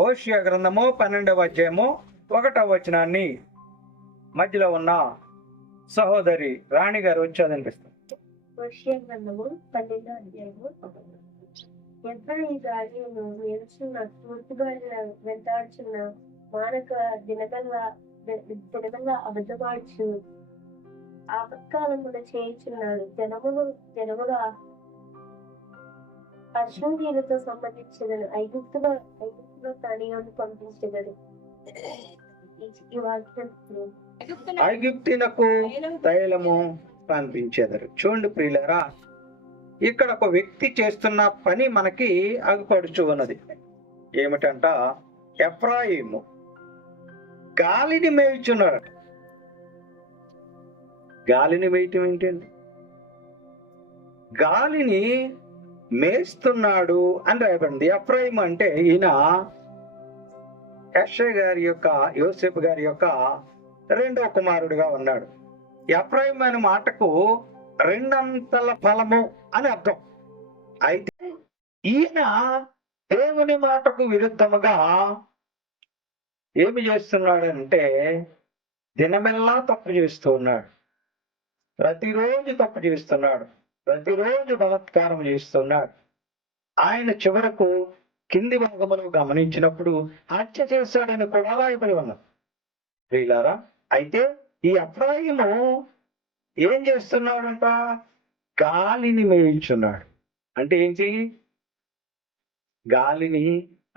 హోషేయ గ్రంథము 12వ అధ్యాయము 1వ వచనాన్ని మధ్యలో ఉన్న సహోదరి రాణి గారు వచ్చి చదివిస్తారు. హోషేయ గ్రంథము 12వ అధ్యాయము. ఎఫ్రాయిము గాలిను నిలుచున్న తూర్పు గాలిన వెంటాడుచున్న మానక దినగల్లా అబద్ధమాడుచు ఆపత్కాలమున చేయుచున్నాడు. జనముల అశ్వరీలతో సంబంధించదను. ఐగుప్తులో ప్రాణిలను పంపించగలరు. ఈ వాక్యం ఐగుప్తునకు తైలము పంపించేదరు. చూడండి ప్రియులారా, ఇక్కడ ఒక వ్యక్తి చేస్తున్న పని మనకి అగుపడుచు ఉన్నది. ఏమిటంట? ఎఫ్రాయిము గాలిని మేయుచున్నారట. గాలిని మేయటం ఏంటండి? గాలిని మేస్తున్నాడు అని రాయబడింది. ఎఫ్రాయిము అంటే ఈయన యెషయా గారి యొక్క, యోసేపు గారి యొక్క రెండవ కుమారుడుగా ఉన్నాడు. ఎఫ్రాయిము అనే మాటకు రెండంతల ఫలము అని అర్థం. అయితే ఈయన దేవుని మాటకు విరుద్ధముగా ఏమి చేస్తున్నాడంటే దినమెల్లా తప్పు చేస్తూ ఉన్నాడు. ప్రతిరోజు తప్పు చేస్తున్నాడు. ప్రతిరోజు బలాత్కారం చేస్తున్నాడు. ఆయన చివరకు కింది భాగములో గమనించినప్పుడు హత్య చేశాడని కూడా రాయబడి ఉన్నది. ప్రియులారా, అయితే ఈ ఎఫ్రాయిము ఏం చేస్తున్నాడంట? గాలిని మేయించున్నాడు. అంటే ఏంటి? గాలిని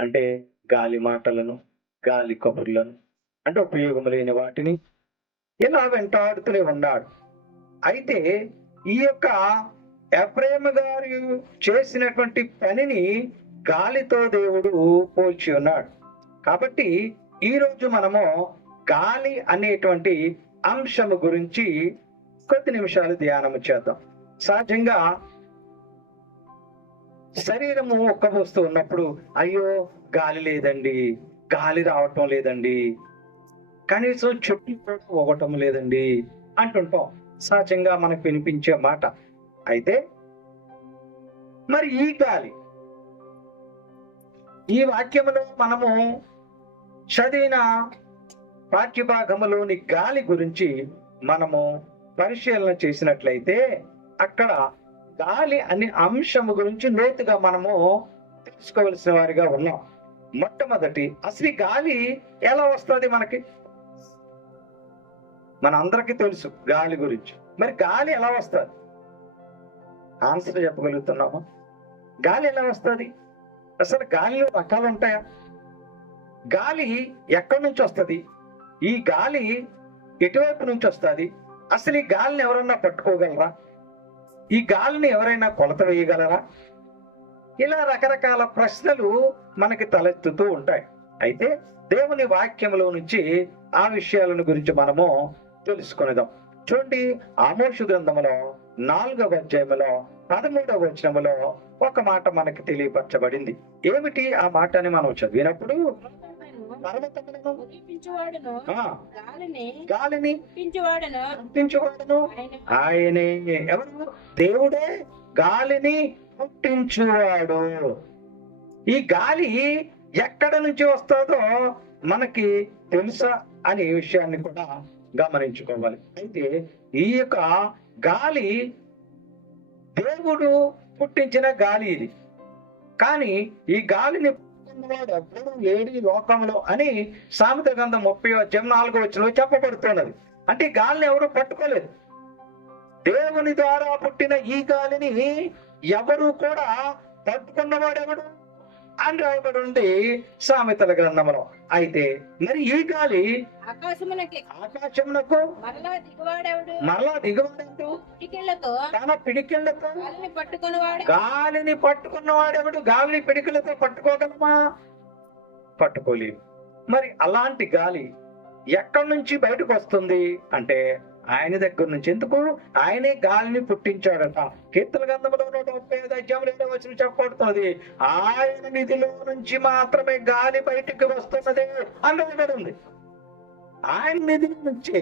అంటే గాలి మాటలను, గాలి కబుర్లను, అంటే ఉపయోగం లేని వాటిని ఇలా వెంటాడుతూనే ఉన్నాడు. అయితే ఈ యొక్క ఎఫ్రాయిము గారు చేసినటువంటి పనిని గాలితో దేవుడు పోల్చి ఉన్నాడు. కాబట్టి ఈరోజు మనము గాలి అనేటువంటి అంశము గురించి కొద్ది నిమిషాలు ధ్యానము చేద్దాం. సహజంగా శరీరము ఒక్కబోస్తూ ఉన్నప్పుడు అయ్యో గాలి లేదండి, గాలి రావటం లేదండి, కనీసం చెట్లు కూడా పోగటం లేదండి అంటుంటాం. సహజంగా మనకు వినిపించే మాట. అయితే మరి ఈ గాలి, ఈ వాక్యములో మనము చదివిన పాఠ్యభాగములోని గాలి గురించి మనము పరిశీలన చేసినట్లయితే అక్కడ గాలి అనే అంశము గురించి లోతుగా మనము తెలుసుకోవలసిన వారిగా ఉన్నాం. మొట్టమొదటి, అసలు గాలి ఎలా వస్తుంది మనకి? మన అందరికీ తెలుసు గాలి గురించి. మరి గాలి ఎలా వస్తుంది? ఆన్సర్ చెప్పగలుగుతున్నామా? గాలి ఎలా వస్తుంది? అసలు గాలిలో రకాలు ఉంటాయా? గాలి ఎక్కడి నుంచి వస్తుంది? ఈ గాలి ఎటువైపు నుంచి వస్తుంది? అసలు ఈ గాలిని ఎవరైనా పట్టుకోగలరా? ఈ గాలిని ఎవరైనా కొలత వేయగలరా? ఇలా రకరకాల ప్రశ్నలు మనకి తలెత్తుతూ ఉంటాయి. అయితే దేవుని వాక్యంలో నుంచి ఆ విషయాలను గురించి మనము తెలుసుకునేదాం. చూడండి, ఆమోసు గ్రంథములో 4వ అధ్యాయములో 13వ వచనములో ఒక మాట మనకి తెలియపరచబడింది. ఏమిటి ఆ మాట అని మనం చదివినప్పుడు, గాలిని పుట్టించువాడును ఆయనే. ఎవరు? దేవుడే గాలిని పుట్టించువాడు. ఈ గాలి ఎక్కడ నుంచి వస్తుందో మనకి తెలుసా అనే విషయాన్ని కూడా గమనించుకోవాలి. అయితే ఈ యొక్క గాలి దేవుడు పుట్టించిన గాలి ఇది. కానీ ఈ గాలిని పుట్టినవాడు ఎప్పుడు లేడు ఈ లోకంలో అని సామెత గ్రంథం 30వ అధ్యాయం 4వ వచనంలో చెప్పబడుతున్నది. అంటే ఈ గాలిని ఎవరు పట్టుకోలేదు. దేవుని ద్వారా పుట్టిన ఈ గాలిని ఎవరు కూడా పట్టుకున్నవాడు ఎవడు అని రాయబడి ఉంది సామెతల గ్రంథంలో. అయితే మరి ఈ గాలి ఆకాశమునకు మరలా దిగువాడెవడు? తన పిడికిళ్లతో గాలిని పట్టుకున్నవాడెవడు? గాలిని పిడికిళ్లతో పట్టుకోగలమా? పట్టుకోలేము. మరి అలాంటి గాలి ఎక్కడి నుంచి బయటకు వస్తుంది అంటే ఆయన దగ్గర నుంచి. ఎందుకు? ఆయనే గాలిని పుట్టించాడట. కీర్తన గ్రంథంలో 135వ అధ్యాయం 2వ వచనం చెప్పబడుతున్నది, ఆయన నిధిలో నుంచి మాత్రమే గాలి బయటికి వస్తున్నది అని ఉంది. ఆయన నిధి నుంచి.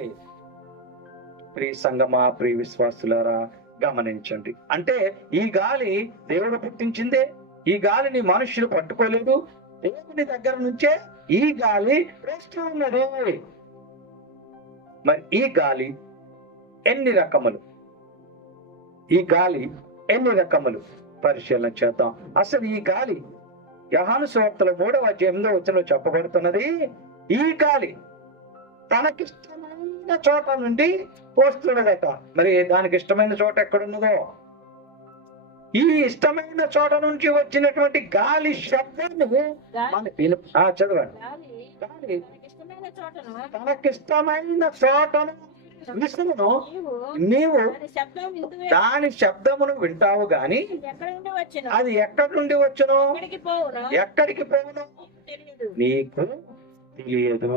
ప్రియ సంగమా, ప్రియ విశ్వాసులారా గమనించండి. అంటే ఈ గాలి దేవుడు పుట్టించిందే. ఈ గాలిని మనుషులు పట్టుకోలేదు. దేవుని దగ్గర నుంచే ఈ గాలి వస్తూ ఉన్నది. మరి ఈ గాలి ఎన్ని రకములు? ఈ గాలి ఎన్ని రకములు పరిశీలన చేద్దాం. అసలు ఈ గాలి యోహాను సువార్తలో 3వ అధ్యాయంలో వచనంలో చెప్పబడుతున్నది, ఈ గాలి తనకిష్టమైన చోట నుండి వస్తున్నదట. మరి దానికి ఇష్టమైన చోట ఎక్కడున్నదో, ఈ ఇష్టమైన చోట నుంచి వచ్చినటువంటి గాలి శబ్దాన్ని చదవండి. గాలి తనకిష్టమైన చోటను విసురును, నీవు దాని శబ్దమును వింటావు గాని అది ఎక్కడి నుండి వచ్చును, ఎక్కడికి పోవును నీకు తెలియదు.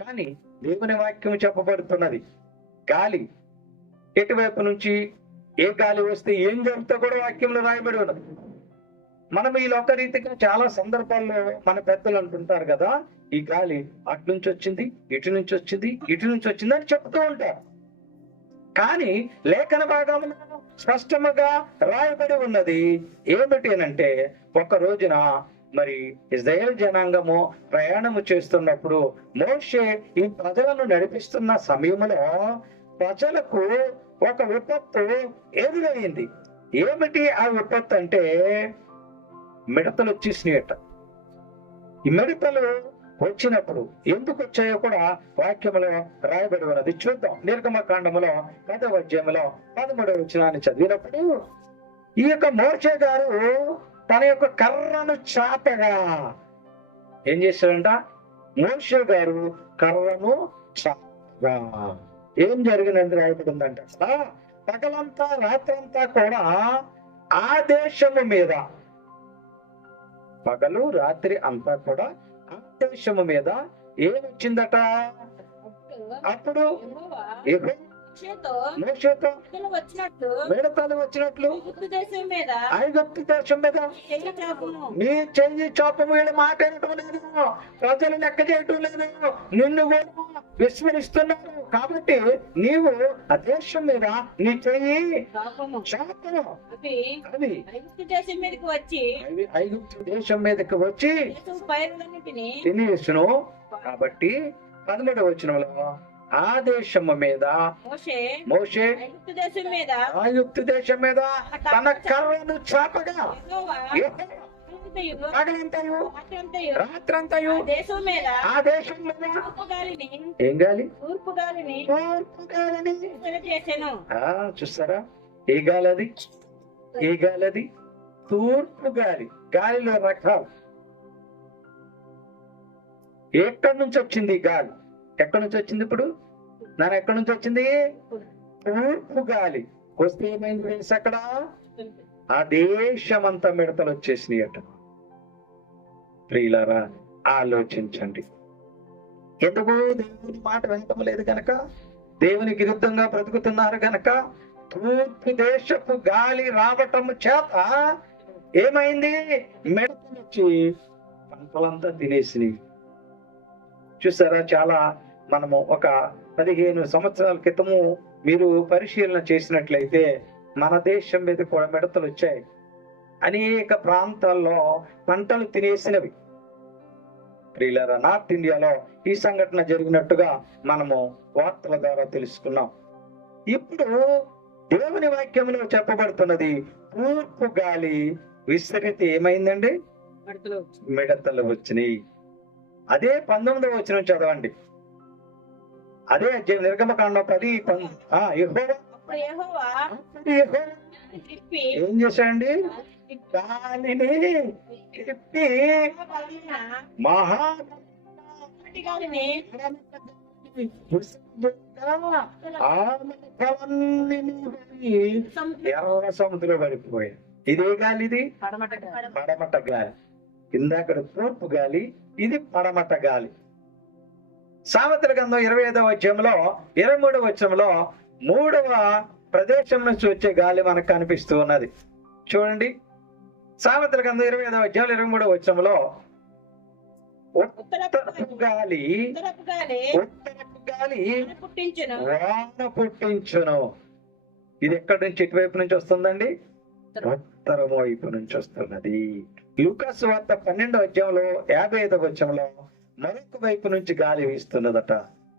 కానీ దేవుని వాక్యం చెప్పబడుతున్నది, గాలి ఎటువైపు నుంచి ఏ గాలి వస్తే ఏం జరుగుతుందో కూడా వాక్యంలో రాయబడి ఉన్నది. మనం ఈ లోకరీతిగా చాలా సందర్భాల్లో మన పెద్దలు అంటుంటారు కదా, ఈ గాలి అటు నుంచి వచ్చింది, ఇటు నుంచి వచ్చింది, ఇటు నుంచి వచ్చింది అని చెప్తూ ఉంటారు. కానీ లేఖన భాగంలో స్పష్టముగా రాయబడి ఉన్నది ఏమిటి అనంటే, ఒక రోజున మరి ఇశ్రాయేలు జనాంగము ప్రయాణము చేస్తున్నప్పుడు మోషే ఈ ప్రజలను నడిపిస్తున్న సమయంలో ప్రజలకు ఒక విపత్తు ఎదురయ్యింది. ఏమిటి ఆ విపత్తు అంటే, మిడతలు వచ్చేసినాయట. ఈ మిడతలు వచ్చినప్పుడు ఎందుకు వచ్చాయో కూడా వాక్యములో రాయబడి ఉన్నది. చూద్దాం. నిర్గమకాండములో 10వ అధ్యాయంలో 13వ వచనాన్ని చదివినప్పుడు, ఈ యొక్క మోషే గారు తన యొక్క కర్రను చాపగా ఏం చేశాడంట? మోషే గారు కర్రను చాపగా ఏం జరిగిందని రాయబడి ఉందంట. పగలంతా రాత్రంతా కూడా ఆ దేశము మీద, పగలు రాత్రి అంతా కూడా ఆ దేశము మీద ఏమొచ్చిందట? అప్పుడు మిడతలు వచ్చినట్లు ఐగుప్తు దేశం మీద నీ చెయ్యి చాపము. వీళ్ళ మాట వినటం లేదు, ప్రజలు లెక్క చేయటం లేదు, నిన్ను కూడా విస్మరిస్తున్నారు. కాబట్టి నీవు ఆ దేశం మీద నీ చెయ్యి చాపము. అది ఐగుప్తు దేశం మీదకి వచ్చి తినేసును. కాబట్టి 13వ వచనంలో ఆ దేశము మీద మోషే ఐగుప్తు దేశం మీద తన కర్రను చాపగా పగలంతయు రాత్రంతయు ఆ దేశం మీద ఏం గాలి? తూర్పు గాలిని. చూస్తారా ఏ గాలి అది? ఏ గాలి అది? తూర్పు గాలి. గాలిలో రకాలు. ఎక్కడి నుంచి వచ్చింది గాలి? ఎక్కడి నుంచి వచ్చింది? ఇప్పుడు నాన్న ఎక్కడి నుంచి వచ్చింది? తూర్పు గాలి వస్తే ఏమైంది తెలుసు? అక్కడ ఆ దేశమంతా మిడతలు వచ్చేసినాయట. ప్రియులారా, ఆలోచించండి. ఎందుకు? దేవుని మాట వినటం లేదు కనుక, దేవునికి విరుద్ధంగా బ్రతుకుతున్నారు కనుక, తూర్పు దేశపు గాలి రావటం చేత ఏమైంది? మిడతలు వచ్చి పంటలంతా తినేసినాయి. చూసారా? చాలా మనము ఒక 15 సంవత్సరాల క్రితము మీరు పరిశీలన చేసినట్లయితే మన దేశం మీద కూడా మిడతలు వచ్చాయి. అనేక ప్రాంతాల్లో పంటలు తినేసినవి. ప్రియులారా, నార్త్ ఇండియాలో ఈ సంఘటన జరిగినట్టుగా మనము వార్తల ద్వారా తెలుసుకున్నాం. ఇప్పుడు దేవుని వాక్యంలో చెప్పబడుతున్నది, తూర్పు గాలి విసిరితే ఏమైందండి? మిడతలు వచ్చినాయి. అదే 19వ వచనం చదవండి. అదే నిర్గమకాండం 10 ఏం చేశాడండి? గాలిని తిప్పి ఎర్ర సముద్రంలో పడిపోయాయి. ఇదే గాలి, ఇది పడమట గాలి. ఇందాక తూర్పు గాలి, ఇది పడమట గాలి. సామెతల గ్రంథం 25వ అధ్యాయంలో 23వ వచనంలో 3వ ప్రదేశం నుంచి వచ్చే గాలి మనకు కనిపిస్తూ ఉన్నది. చూడండి, సామెతల గ్రంథం 25వ అధ్యాయం 23వ వచనంలో ఉత్తరపు గాలి వాన పుట్టించును. ఇది ఎక్కడి నుంచి, ఎటువైపు నుంచి వస్తుందండి? ఉత్తరము వైపు నుంచి వస్తున్నది. లూకాసు వార్త 12వ అధ్యాయంలో 55వ వచనంలో మరొక వైపు నుంచి గాలి వీస్తున్నదట.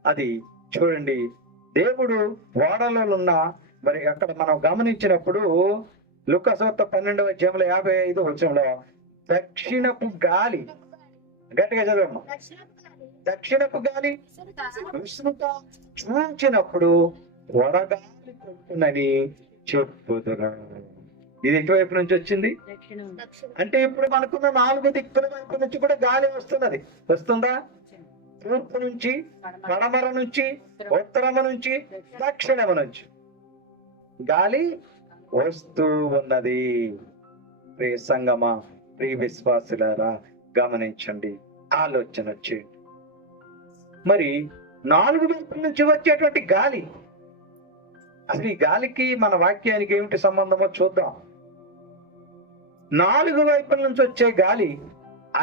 అది చూడండి, దేవుడు ఓడలో ఉన్న, మరి అక్కడ మనం గమనించినప్పుడు లూకాసు వార్త 12వ అధ్యాయంలో 55వ వచనంలో దక్షిణపు గాలి, గట్టిగా చదవమ్మా, దక్షిణపు గాలి విస్తృత చూచినప్పుడు వడగాలి కొట్టునని చెప్పుదురా. ఇది ఎటువైపు నుంచి వచ్చింది అంటే ఇప్పుడు మనకున్న 4 దిక్కుల వైపు నుంచి కూడా గాలి వస్తుందా? తూర్పు నుంచి, పడమర నుంచి, ఉత్తరము నుంచి, దక్షిణము నుంచి గాలి వస్తూ ఉన్నది. ప్రియ సంగమా, ప్రియ విశ్వాసులారా, గమనించండి, ఆలోచన చేయండి. మరి 4 వైపుల నుంచి వచ్చేటువంటి గాలి, అసలు ఈ గాలికి మన వాక్యానికి ఏమిటి సంబంధమో చూద్దాం. 4 వైపుల నుంచి వచ్చే గాలి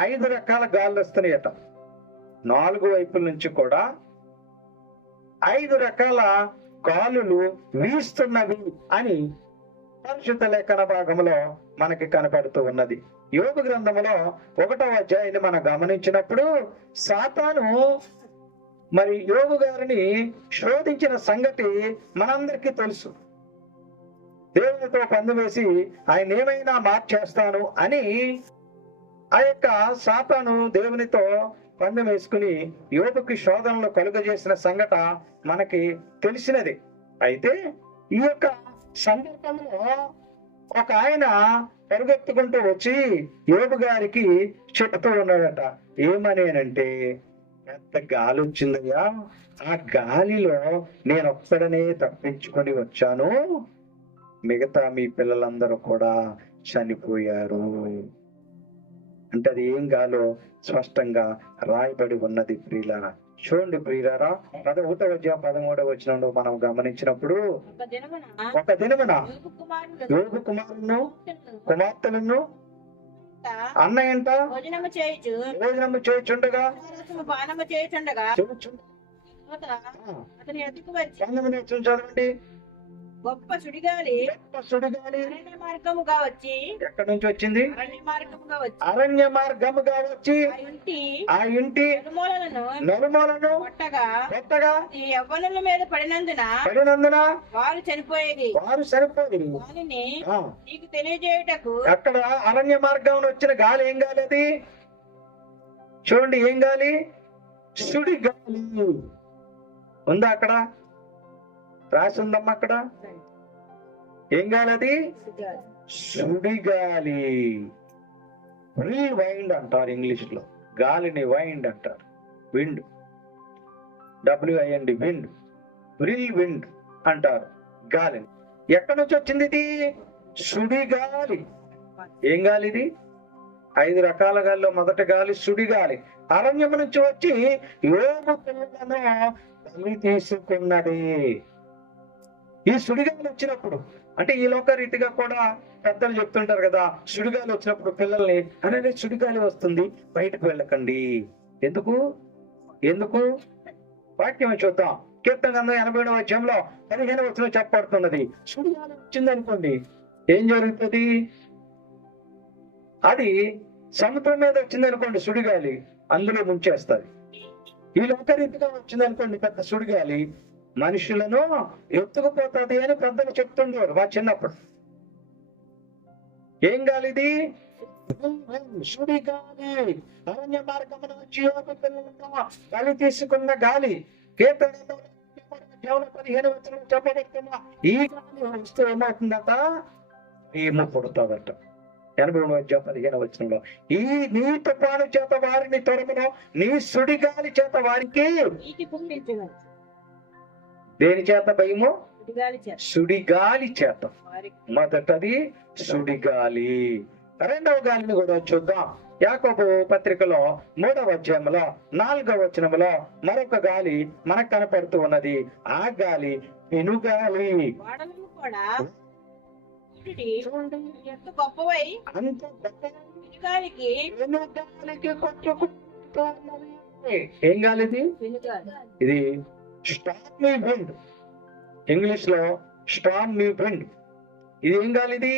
5 రకాల గాలులు వస్తున్నాయట. 4 వైపుల నుంచి కూడా 5 రకాల గాలులు వీస్తున్నవి అని పరిశుద్ధ లేఖన భాగంలో మనకి కనపడుతూ ఉన్నది. యోబు గ్రంథంలో 1వ అధ్యాయాన్ని మనం గమనించినప్పుడు సాతాను మరి యోబు గారిని శోధించిన సంగతి మనందరికీ తెలుసు. దేవునితో పందెం వేసి ఆయన ఏమైనా మార్చేస్తాను అని ఆ యొక్క సాతాను దేవునితో పందెం వేసుకుని యోబుకి శోధనలు కలుగజేసిన సంగతి మనకి తెలిసినది. అయితే ఈ యొక్క సందర్భంలో ఒక ఆయన పరిగెత్తుకుంటూ వచ్చి యోబు గారికి చెప్తూ ఉన్నాడట. ఏమని అంటే, పెద్ద గాలి వచ్చిందయ్యా, ఆ గాలిలో నేను ఒక్కడనే తప్పించుకొని వచ్చాను, మిగతా మీ పిల్లలందరూ కూడా చనిపోయారు అంటే అది ఏం గాలో స్పష్టంగా రాయబడి ఉన్నది. ప్రియులారా చూడండి, ప్రియులారా 11వ అధ్యాయం 13వ వచనంలో మనం గమనించినప్పుడు, ఒక దినమున యోబు కుమారులను కుమార్తెలను అన్నయ్యంట భోజనము చేయుచుండగా అతని ఎదుకు వచ్చి చదవండి. గొప్ప సుడిగాలి అరణ్య మార్గముగా వచ్చి, ఎక్కడి నుంచి వచ్చింది? అరణ్య మార్గముగా వచ్చి ఆ ఇంటి నలుమూలను కొట్టగా యవ్వనుల మీద పడినందున వారు చనిపోయేది. దానిని నీకు తెలియజేయుటకు. అక్కడ అరణ్య మార్గం వచ్చిన గాలి ఏం గాలి? అది చూడండి, ఏం గాలి? సుడి గాలి ఉందా? అక్కడ రాసి ఉందమ్మా. అక్కడ ఏం గాలి? అది సుడిగాలి. రిల్ వైండ్ అంటారు ఇంగ్లీష్ లో. గాలిని వైండ్ అంటారు, wind, WIND, wind, reel wind అంటారు గాలిని. ఎక్కడి నుంచి వచ్చింది ఇది? సుడిగాలి. ఏం గాలి ఇది? 5 రకాల గాలిలో మొదటి గాలి సుడిగాలి. అరణ్యం నుంచి వచ్చి యోబు పిల్లలను బలి తీసుకున్నది. ఈ సుడిగాలి వచ్చినప్పుడు అంటే ఈ లోక రీతిగా కూడా పెద్దలు చెప్తుంటారు కదా, సుడిగాలి వచ్చినప్పుడు పిల్లల్ని అనే సుడిగాలి వస్తుంది, బయటకు వెళ్ళకండి. ఎందుకు వాక్యం చూద్దాం. కీర్తన గ్రంథం 87వ అధ్యాయంలో 15వ వచనం చెప్పబడుతున్నది. సుడిగాలి వచ్చింది అనుకోండి, ఏం జరుగుతుంది? అది సముద్రం మీద వచ్చింది అనుకోండి సుడిగాలి, అందులో ముంచేస్తుంది. ఈ లోక రీతిగా వచ్చింది అనుకోండి పెద్ద సుడిగాలి, మనుషులను ఎత్తుకుపోతుంది అని పెద్దలు చెప్తుండేవారు మా చిన్నప్పుడు. ఏం గాలి ఇది? సుడిగాలి. అరణ్య మార్గమున వచ్చి యోబు పిల్లలతో బలి తీసుకున్న గాలి. కీర్తన 15వ వచనం చెప్పబడుతున్న ఈ గాలి వస్తే ఏమవుతుందట? ఏమో పుడతాదట. 83వ అధ్యాయం 15వ వచనంలో, ఈ నీ తుఫాను చేత వారిని తొరమును, నీ సుడిగాలి చేత వారికి దేని చేత భయము? సుడిగాలి చేత. మొదటది సుడిగాలి. రెండవ గాలిని కూడా చూద్దాం. యాకోబు పత్రికలో 3వ అధ్యాయంలో 4వ వచనంలో మరొక గాలి మనకు కనపడుతూ ఉన్నది. ఆ గాలి పెనుగాలి. ఎంత గొప్పవై అంత ఏం గాలి ఇది? ఇది స్టార్మీ విండ్, ఇంగ్లీష్ లో స్టార్మీ విండ్. ఇది ఏం గాలి? ఇది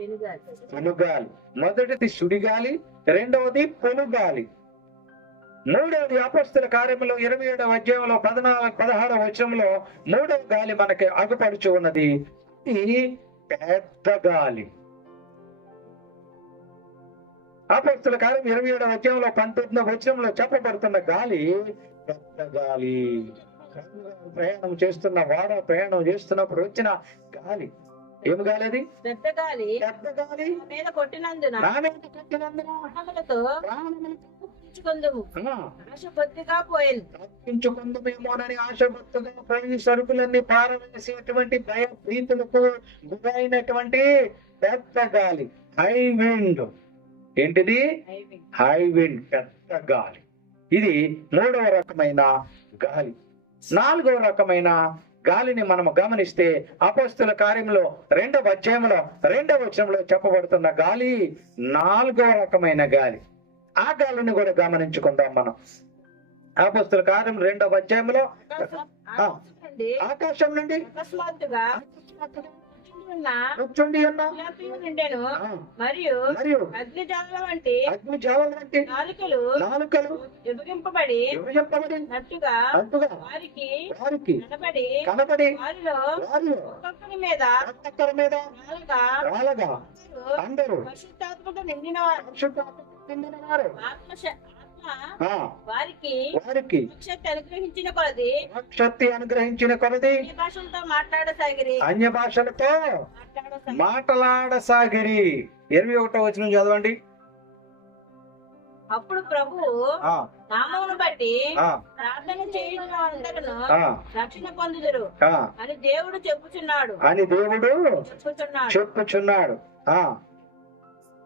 పెనుగాలి. మొదటిది సుడిగాలి, రెండవది పెనుగాలి. మూడవది అపొస్తలుల కార్యములు 27వ అధ్యాయంలో 16వ వచనంలో మూడవ గాలి మనకి అగుపడుచు ఉన్నది. ఇది పెద్ద గాలి. అపొస్తలుల కార్యం 27వ అధ్యాయంలో 19వ వచనంలో చెప్పబడుతున్న గాలి పెద్ద గాలి. ప్రయాణం చేస్తున్న వాడ ప్రయాణం చేస్తున్నప్పుడు వచ్చిన గాలి. ఏమి గాలి అది? పెద్ద గాలి. పెద్ద గాలి నా మీద కొట్టినందున నా మీద కొట్టినందున ప్రాణములతో ప్రాణములతో తప్పించుకొందుము. ఆశ బొత్తిగా పోయేను. తప్పించుకుందమేమోనని ఆశభక్తుగా పోయి సరుకులన్నీ పారవేసేటువంటి భయ ప్రీతులకు గురైనటువంటి పెద్ద గాలి, హై విండ్. ఏంటిది? హై విండ్, పెద్ద గాలి. ఇది మూడవ రకమైన గాలి. నాలుగవ రకమైన గాలిని మనము గమనిస్తే అపొస్తలుల కార్యంలో 2వ అధ్యాయంలో 2వ వచనంలో చెప్పబడుతున్న గాలి నాలుగవ రకమైన గాలి. ఆ గాలిని కూడా గమనించుకుందాం మనం. అపొస్తలుల కార్యం 2వ అధ్యాయంలో ఆకాశం నుండి అకస్మాత్తుగా కూర్చుండి ఉన్న నిండెను. మరియు అగ్నిజ్వాలల వంటి నాలుకలు విభజింపబడి నట్టుగా వారికి కనబడి వారిలో ఒక్కొక్కరి మీద అందరూ పరిశుద్ధాత్మతో నిండిన వారికి శక్తి అనుగ్రహించిన కొలది అన్య భాషలతో మాట్లాడసాగిరి. 21వ వచనం చదవండి. అప్పుడు ప్రభువు నామమును బట్టి ప్రార్థన చేయని అందరూ రక్షణ పొందుదురు అని దేవుడు చెప్పుచున్నాడు.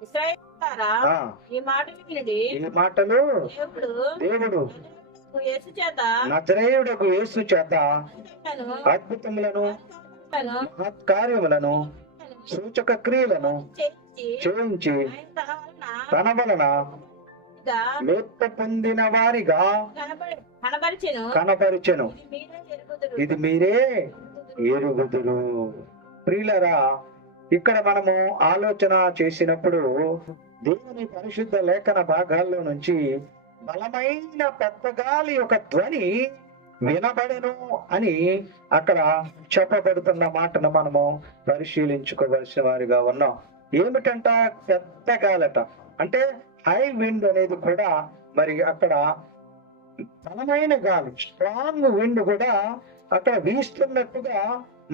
ఇశ్రాయేలులారా, ఈ మాటలు వినుడి. దేవుడు నజరేయుడగు యేసు చేత అద్భుతములను కార్యములను సూచక క్రియలను చేయించి తన వలన మెప్పు పొందిన వారిగా కనపరిచెను. ఇది మీరే ఎరుగుదురు. ప్రియులరా, ఇక్కడ మనము ఆలోచన చేసినప్పుడు దేవుని పరిశుద్ధ లేఖన భాగాల్లో నుంచి బలమైన పెద్ద గాలి యొక్క ధ్వని వినబడను అని అక్కడ చెప్పబడుతున్న మాటను మనము పరిశీలించుకోవలసిన వారిగా ఉన్నాం. ఏమిటంట పెద్ద గాలట అంటే హై విండ్ అనేది కూడా మరి అక్కడ బలమైన గాలి, స్ట్రాంగ్ విండ్ కూడా అక్కడ వీస్తున్నట్టుగా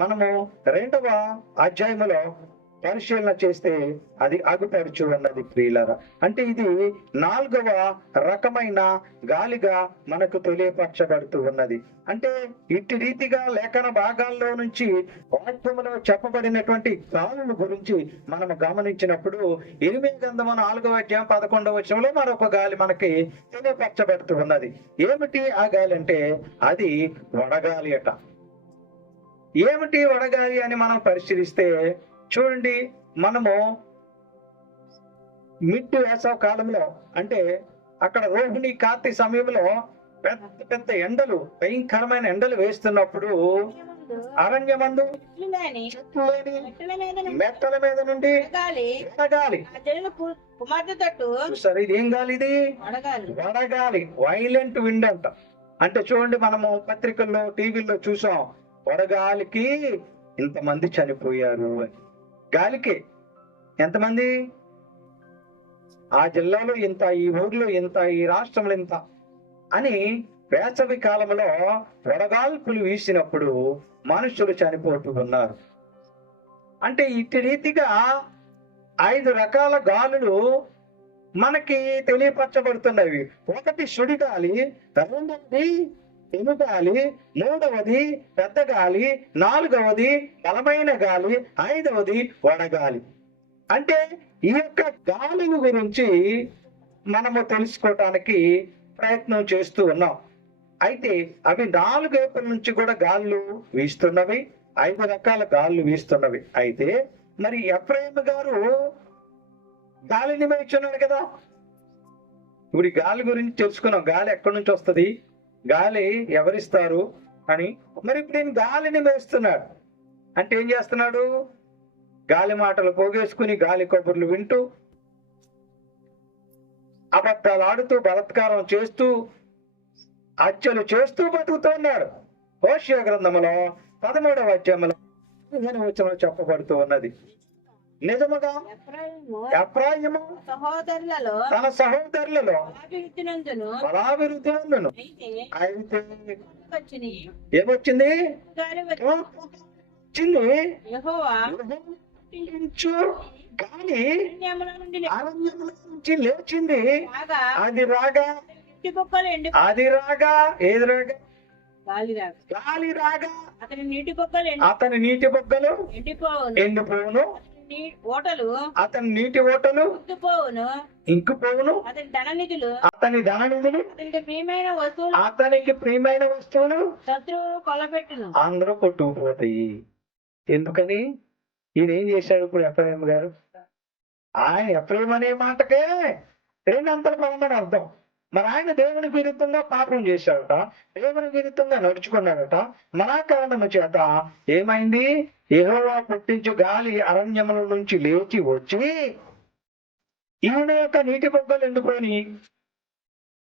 మనము 2వ అధ్యాయంలో పరిశీలన చేస్తే అది అగుపరుచు అన్నది. ప్రియులారా, అంటే ఇది 4వ రకమైన గాలిగా మనకు తెలియపరచబడుతూ ఉన్నది. అంటే ఇట్టి రీతిగా లేఖన భాగాల్లో నుంచి వాక్యములో చెప్పబడినటువంటి గాలుల గురించి మనం గమనించినప్పుడు ఇర్మీయా గ్రంథము 4వ అధ్యాయం 11వ వచనంలో మరొక గాలి మనకి తెలియపరచబడుతూ ఉన్నది. ఏమిటి ఆ గాలి అంటే అది వడగాలి అట. ఏమిటి వడగాలి అని మనం పరిశీలిస్తే చూడండి, మనము మిడ్ వేసవ కాలంలో అంటే అక్కడ రోహిణి కార్తీ సమయంలో పెద్ద పెద్ద ఎండలు, భయంకరమైన ఎండలు వేస్తున్నప్పుడు అరణ్యమందు మెట్టల మీద నుండి వడగాలి. సరే, ఇది ఏం గాలి? ఇది వడగాలి, వైలెంట్ విండ్ అంట. అంటే చూడండి, మనము పత్రికల్లో టీవీల్లో చూసాం, వడగాలికి ఇంతమంది చనిపోయారు అని. గాలికి ఎంతమంది? ఆ జిల్లాలో ఇంత, ఈ ఊర్లో ఇంత, ఈ రాష్ట్రంలో ఇంత అని వేసవి కాలంలో వడగాల్పులు వీసినప్పుడు మనుషులు చనిపోతూ ఉన్నారు. అంటే ఇట్టి రీతిగా 5 రకాల గాలులు మనకి తెలియపరచబడుతున్నవి. ఒకటి సుడిగాలి, రెండవది పెనుగాలి, మూడవది పెద్ద గాలి, 4వది బలమైన గాలి, 5వది వడగాలి. అంటే ఈ యొక్క గాలి గురించి మనము తెలుసుకోవటానికి ప్రయత్నం చేస్తూ ఉన్నాం. అయితే అవి 4 వైపుల నుంచి కూడా గాళ్ళు వీస్తున్నవి, 5 రకాల గాళ్ళు వీస్తున్నవి. అయితే మరి ఎఫ్రాయిము గారు గాలిని మేచున్నాడు కదా. ఇప్పుడు ఈ గాలి గురించి తెలుసుకున్నాం, గాలి ఎక్కడి నుంచి వస్తుంది, గాలి ఎవరిస్తారు అని. మరి ఇప్పుడు నేను గాలిని మేస్తున్నాడు అంటే ఏం చేస్తున్నాడు? గాలి మాటలు పోగేసుకుని గాలి కబుర్లు వింటూ అబద్ధాలు ఆడుతూ బలత్కారం చేస్తూ హత్యలు చేస్తూ బతుకుతున్నాడు. హోషేయ గ్రంథములో 13వ అధ్యాయంలో 15వ వచనంలో చెప్పబడుతూ ఉన్నది. నిజముగా ఎఫ్రాయిము సహోదరులలో తన సహోదరులలో బలాభివృద్ధి బలాభివృద్ధి అయితే వచ్చింది ఏమొచ్చింది? వచ్చింది యెహోవా పుట్టించు గాలి అరణ్యముల నుండి అరణ్యముల నుంచి లేచింది. రాగా అది రాగా ఇంటి కుక్కలు అది రాగా ఏది రాగా గాలి రాగా గాలి రాగా అతని నీటి కుక్కలు అతని నీటి బొగ్గలు ఎండిపోవును ఎండిపోవును, ఓటలు అతని నీటి ఓటలు ఉత్తుపోవును, ఇంకిపోవును, అతని ధననిధులు అతని ధననిధులు అతనికి ప్రియమైన వస్తువులు అతనికి ప్రియమైన వస్తువులు శత్రువు కొలపెట్టును. అందరూ కొట్టుకుపోతాయి. ఎందుకని? ఈయన ఏం చేశాడు ఇప్పుడు ఎఫ్రాయిం గారు? ఆయన ఎఫ్రాయిం అనే మాటకే రెండంతల బలమని అర్థం. మరి ఆయన దేవుని విరుద్ధంగా పాపం చేశాడట, దేవుని విరుద్ధంగా నడుచుకున్నాడట. మన కారణము చేత ఏమైంది? యెహోవా పుట్టించు గాలి అరణ్యముల నుంచి లేచి వచ్చి ఈయన యొక్క నీటి బొగ్గలు ఎండుకొని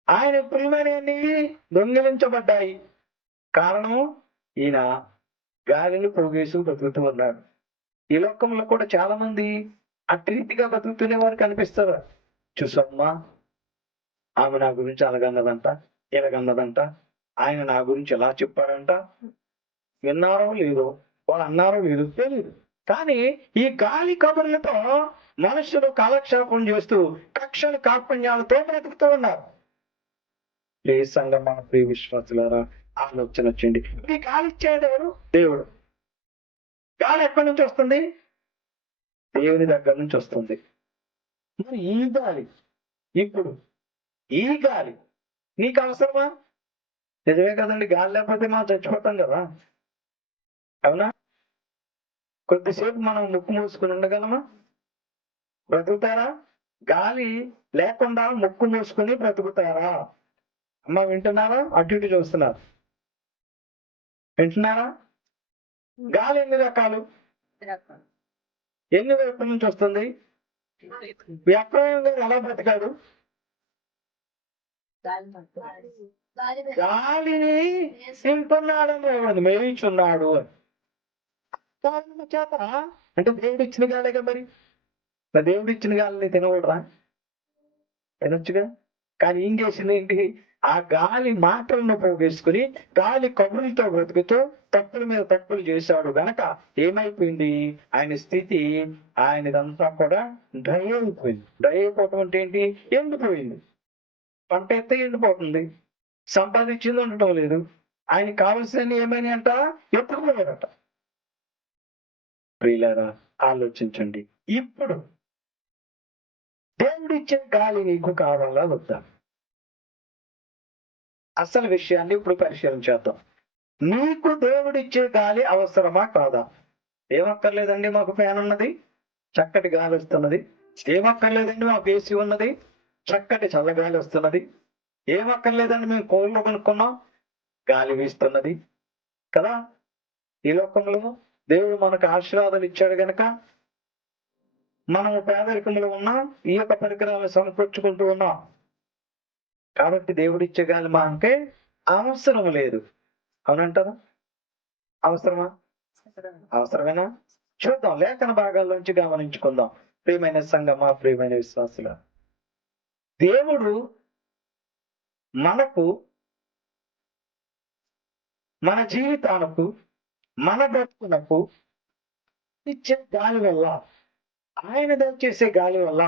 ఆయన ప్రియమైనవి దొంగిలించబడ్డాయి. కారణము ఈయన గాలిని పోగేసి బతుకుతూ ఉన్నాడు. ఈ లోకంలో కూడా చాలా మంది అట్టి రీతిగా బతుకుతూనే వారికి అనిపిస్తారు. చూసమ్మా, ఆమె నా గురించి అలాగన్నదంట, ఇలాగన్నదంట, ఆయన నా గురించి ఎలా చెప్పాడంట. విన్నారో లేదో, వాళ్ళు అన్నారో లేదో తెలియదు. కానీ ఈ గాలి కబుర్లతో మనుషులు కాలక్షేపం చేస్తూ కక్షలు కార్పణ్యాలతో బ్రతుకుతూ ఉన్నారు. ప్రియ సంగమా, ప్రియ విశ్వాసులారా, ఆలోచన వచ్చండి. ఈ గాలి ఇచ్చేది ఎవరు? దేవుడు. గాలి ఎక్కడి నుంచి వస్తుంది? దేవుని దగ్గర నుంచి వస్తుంది. మరి ఈ గాలి, ఇప్పుడు ఈ గాలి నీకు అవసరమా? నిజమే కదండి, గాలి లేకపోతే మనం చచ్చిపోతాం కదా, అవునా? కొద్దిసేపు మనం ముక్కు మూసుకుని ఉండగలమా? బ్రతుకుతారా? గాలి లేకుండా ముక్కు మూసుకుని బ్రతుకుతారా? అమ్మ వింటున్నారా? అటు ఇటు చూస్తున్నారు, వింటున్నారా? గాలి ఎన్ని రకాలు, ఎన్ని వైపుల నుంచి వస్తుంది? ఎఫ్రాయిం గారు ఎలా బ్రతికాడు? గాలిని వింటున్నాడు, మేయించున్నాడు అని. చేత అంటే దేవుడు ఇచ్చిన గాలేగా. మరి దేవుడు ఇచ్చిన గాలిని తినకూడదా? తినొచ్చుగా. కానీ ఏం చేసింది ఏంటి? ఆ గాలి మాటలను పోగేసుకుని గాలి కబుర్లతో బ్రతుకుతూ తప్పుల మీద తప్పులు చేశాడు గనక ఏమైపోయింది? ఆయన స్థితి, ఆయనదంతా కూడా డ్రై అయిపోయింది. డ్రై అయిపోవటం అంటే ఏంటి? ఎండిపోయింది. పంట ఎత్తే ఎండిపోతుంది, సంపాదించింది ఉండటం లేదు. ఆయనకి కావలసిన ఏమైనా అంట ఎత్తుకుపోయారట. ప్రియులారా, ఆలోచించండి. ఇప్పుడు దేవుడిచ్చే గాలి నీకు కావాలా వద్దా? అసలు విషయాన్ని ఇప్పుడు పరిశీలించేద్దాం. నీకు దేవుడిచ్చే గాలి అవసరమా కాదా? ఏమక్కర్లేదండి, మాకు ఫ్యాన్ ఉన్నది, చక్కటి గాలి వస్తున్నది. ఏమక్కర్లేదండి, మాకు ఏసీ ఉన్నది, చక్కటి చల్లగాలి వస్తున్నది. ఏమక్కర్లేదండి, మేము కోళ్ళు కొనుక్కున్నాం, గాలి వీస్తున్నది కదా. ఈ లోకంలో దేవుడు మనకు ఆశీర్వాదాలు ఇచ్చాడు గనక మనము పేదరికంలో ఉన్నాం, ఈ యొక్క పరికరాలు సమకూర్చుకుంటూ ఉన్నాం. కాబట్టి దేవుడిచ్చే గాలి మనకే అవసరం లేదు. అవునంటారా? అవసరమా? అవసరమేనా? చూద్దాం, లేఖన భాగాల్లోంచి గమనించుకుందాం. ప్రియమైన సంగమా, ప్రియమైన విశ్వాసుల, దేవుడు మనకు, మన జీవితాలకు, మన బ్రతుకునకు ఇచ్చే గాలి వల్ల, ఆయన దయచేసే గాలి వల్ల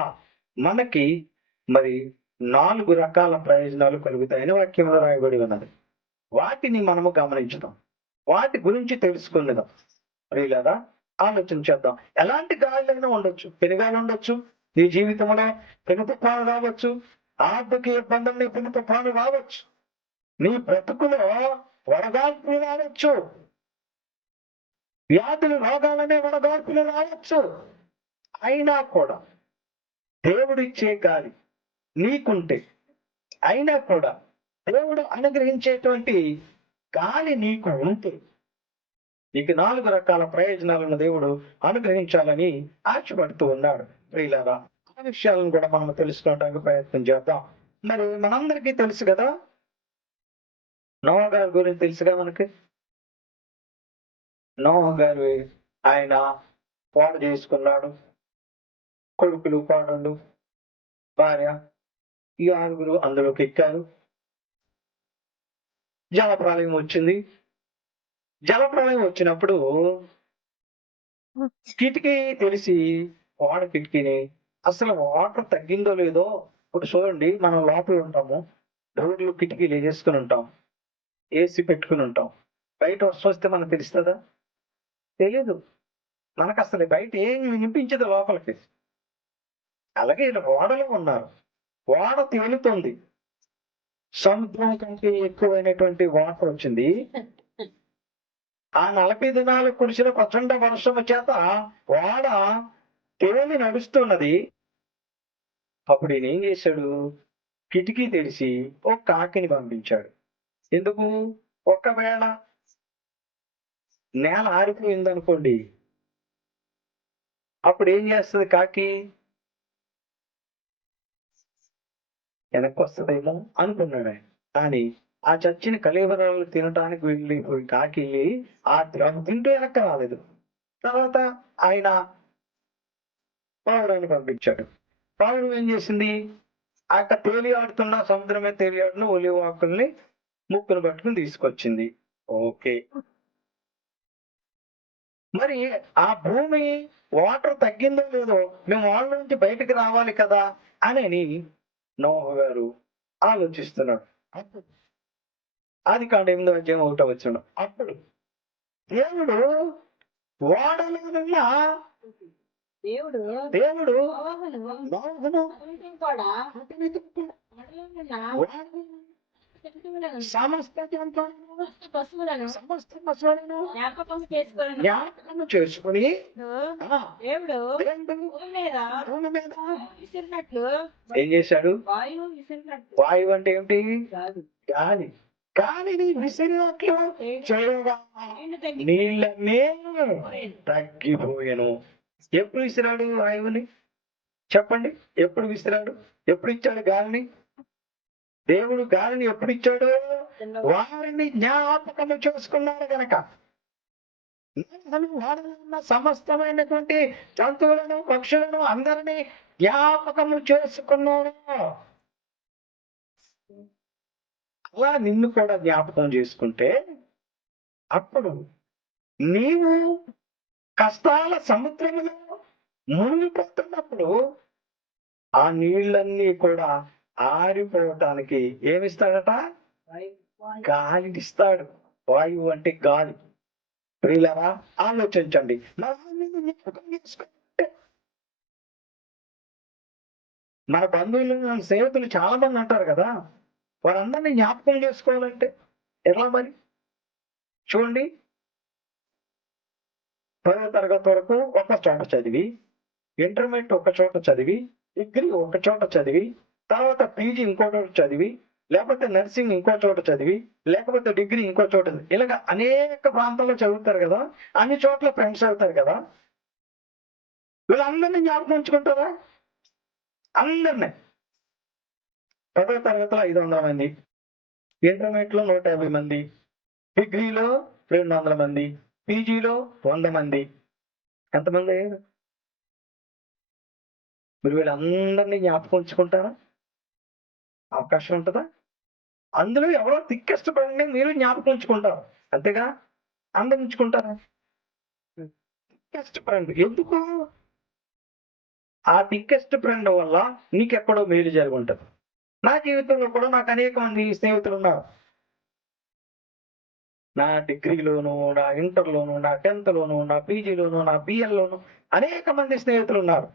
మనకి మరి 4 రకాల ప్రయోజనాలు కలుగుతాయని వాక్యంలో రాయబడి ఉన్నది. వాటిని మనము గమనించుదాం, వాటి గురించి తెలుసుకుందాం. లేదా ఆలోచన చేద్దాం. ఎలాంటి గాలిైనా ఉండొచ్చు. పెనుగాలి ఉండొచ్చు, నీ జీవితంలో పెను తుఫాను రావచ్చు, ఆర్థిక ఇబ్బందులు పెను తుఫాను రావచ్చు, నీ బ్రతుకులో వడగాల్పులు రావచ్చు, వ్యాధులు రోగాలనే వడగాల్పులు రావచ్చు. అయినా కూడా దేవుడిచ్చే గాలి నీకుంటే, అయినా కూడా దేవుడు అనుగ్రహించేటువంటి గాలి నీకు ఉంటే నీకు 4 రకాల ప్రయోజనాలను దేవుడు అనుగ్రహించాలని ఆశపడుతూ ఉన్నాడు. ప్రియులారా, ఆ విషయాలను కూడా మనం తెలుసుకోవడానికి ప్రయత్నం చేద్దాం. మరి మనందరికీ తెలుసు కదా, నోవా గారి గురించి తెలుసుగా మనకి. నోవా గారు ఆయన పాడు చేసుకున్నాడు, కొడుకులు, కోడళ్ళు, భార్య, ఈ 6 అందులోకి ఎక్కారు. జలప్రళయం వచ్చింది. జలప్రళయం వచ్చినప్పుడు కిటికీ తెలిసి వాడ కిటికీని అసలు వాటర్ తగ్గిందో లేదో, ఇప్పుడు చూడండి, మనం లోపల ఉంటాము, డోర్లు కిటికీలు వేసుకుని ఉంటాం, ఏసీ పెట్టుకుని ఉంటాం. బయట వర్షం వస్తే మనకు తెలుస్తుందా? తెలీదు. మనకు అసలు బయట ఏం వినిపించదు లోపలికి. అలాగే ఇలా ఓడలో ఉన్నారు. ఓడ తేలుతుంది, సముద్రం కంటే ఎక్కువైనటువంటి వాటర్ వచ్చింది. ఆ 40 దినాలు కురిసిన ప్రచండ వర్షము చేత ఓడ తేలి నడుస్తున్నది. అప్పుడు ఈయన ఏం చేశాడు? కిటికీ తెరిచి ఒక కాకిని పంపించాడు. ఎందుకు? ఒకవేళ నేల ఆరిపోయింది అనుకోండి, అప్పుడు ఏం చేస్తుంది కాకి? వెనక్కి వస్తుందేమో అనుకున్నాడు ఆయన. కానీ ఆ చచ్చిన కళేబరాలు తినడానికి వెళ్ళిపోయి కాకి ఆ తింటూ వెనక్కి రాలేదు. తర్వాత ఆయన పావురాన్ని పంపించాడు. పావురం ఏం చేసింది? ఆ యొక్క తేలియాడుతున్న సముద్రమే తేలియాడుతున్న ఒలివ ఆకుల్ని ముక్కును పట్టుకుని తీసుకొచ్చింది. ఓకే, మరి ఆ భూమి వాటర్ తగ్గిందో లేదో, మేము వాళ్ళ నుంచి బయటకు రావాలి కదా అని నోవా గారు ఆలోచిస్తున్నాడు. ఆదికాండం 8:1 అప్పుడు దేవుడు ఓడలో ఉన్న దేవుడు దేవుడు నోవహును నోవహును అతనితో కూడా ఓడలో ఉన్న జంతువులను, సమస్త జంతువులను, సమస్త పశువులను సమస్త పశువులను జ్ఞాపకం చేసుకుని ఆ, దేవుడు దేవుడు భూమి మీద విసిరినట్లు ఏం చేశాడు? వాయువు విసిరినట్లు. వాయువు అంటే ఏమిటి? కాదు, గాలి. గాలిని విసిరినట్లు చేయగా నీళ్లు తగ్గి నీళ్ళన్నీ తగ్గిపోయాను. ఎప్పుడు విసిరాడు వాయువుని? చెప్పండి, ఎప్పుడు విసిరాడు? ఎప్పుడు ఇచ్చాడు గాలిని? దేవుడు గాలిని ఎప్పుడు ఇచ్చాడు? వారిని జ్ఞాపకము చేసుకున్నాడు గనక. వారిలో ఉన్న సమస్తమైనటువంటి జంతువులను, పక్షులను అందరినీ జ్ఞాపకము చేసుకున్నాడు. అలా నిన్ను కూడా జ్ఞాపకం చేసుకుంటే అప్పుడు నీవు కష్టాల సముద్రంలో మునిగిపోతున్నప్పుడు ఆ నీళ్ళన్నీ కూడా ఆరిపోవటానికి ఏమిస్తాడట? గాలినిస్తాడు. వాయువు అంటే గాలి. ప్రియులారా, ఆలోచించండి. మన బంధువులు, మన స్నేహితులు చాలా మంది అంటారు కదా, వారందరినీ జ్ఞాపకం చేసుకోవాలంటే ఎలా మరి? చూడండి, 10వ తరగతి వరకు ఒక చోట చదివి, ఇంటర్మీడియట్ ఒక చోట చదివి, డిగ్రీ ఒక చోట చదివి, తర్వాత పీజీ ఇంకో చోట చదివి, లేకపోతే నర్సింగ్ ఇంకో చోట చదివి, లేకపోతే డిగ్రీ ఇంకో చోట, ఇలాగ అనేక ప్రాంతాల్లో చదువుతారు కదా, అన్ని చోట్ల ఫ్రెండ్స్ వెళ్తారు కదా. వీళ్ళందరినీ జ్ఞాపకం ఉంచుకుంటారా? అందరినీ. 10వ తరగతిలో 500 మంది, ఇంటర్మీడియట్ లో 150 మంది, డిగ్రీలో 200 మంది, పీజీలో 100 మంది. ఎంతమంది అయ్యారు? మీరు వీళ్ళందరినీ జ్ఞాపకం ఉంచుకుంటారా? అవకాశం ఉంటుందా? అందులో ఎవరో థిక్కెస్ట్ ఫ్రెండ్ని మీరు జ్ఞాపకం ఉంచుకుంటారు, అంతేగా? అందరు ఉంచుకుంటారా? థిక్కెస్ట్ ఫ్రెండ్ ఎందుకు? ఆ థిక్కెస్ట్ ఫ్రెండ్ వల్ల నీకెక్కడో మేలు జరిగి ఉంటుంది. నా జీవితంలో కూడా నాకు అనేక మంది స్నేహితులు ఉన్నారు. నా డిగ్రీలోను, నా ఇంటర్లోను, నా 10th లోను, నా పీజీలోను, నా బిఎల్లోను అనేక మంది స్నేహితులు ఉన్నారు.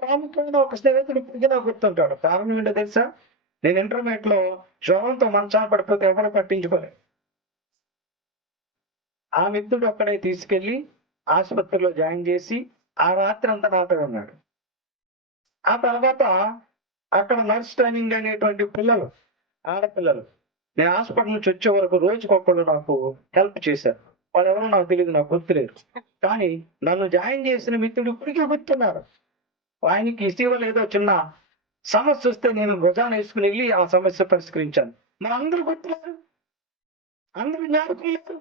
ప్రాముఖ్యమైన ఒక స్నేహితుడు ఇప్పటికీ నాకు గుర్తుంటాడు. కారణం ఏంటో తెలుసా? నేను ఇంటర్మీడియట్ లో జ్వరంతో మంచాన పడిపోతే ఎవరు పట్టించుకోలేదు. ఆ మిత్రుడు ఒక్కడే తీసుకెళ్లి ఆసుపత్రిలో జాయిన్ చేసి ఆ రాత్రి అంతా నాతో ఉన్నాడు. ఆ తర్వాత అక్కడ నర్స్ ట్రైనింగ్ అనేటువంటి పిల్లలు, ఆడపిల్లలు, నేను హాస్పిటల్ నుంచి వచ్చే వరకు రోజుకొకళ్ళు నాకు హెల్ప్ చేశారు. వాళ్ళు ఎవరో నాకు తెలియదు, నాకు గుర్తులేరు. కానీ నన్ను జాయిన్ చేసిన మిత్రుడు ఇప్పటికీ గుర్తున్నారు. ఆయనకి ఇటీవల ఏదో చిన్న సమస్య వస్తే నేను భుజాన్ని వేసుకుని వెళ్ళి ఆ సమస్య పరిష్కరించాను. మరి అందరూ గుర్తులేరు, అందరూ జ్ఞాపకం లేదు.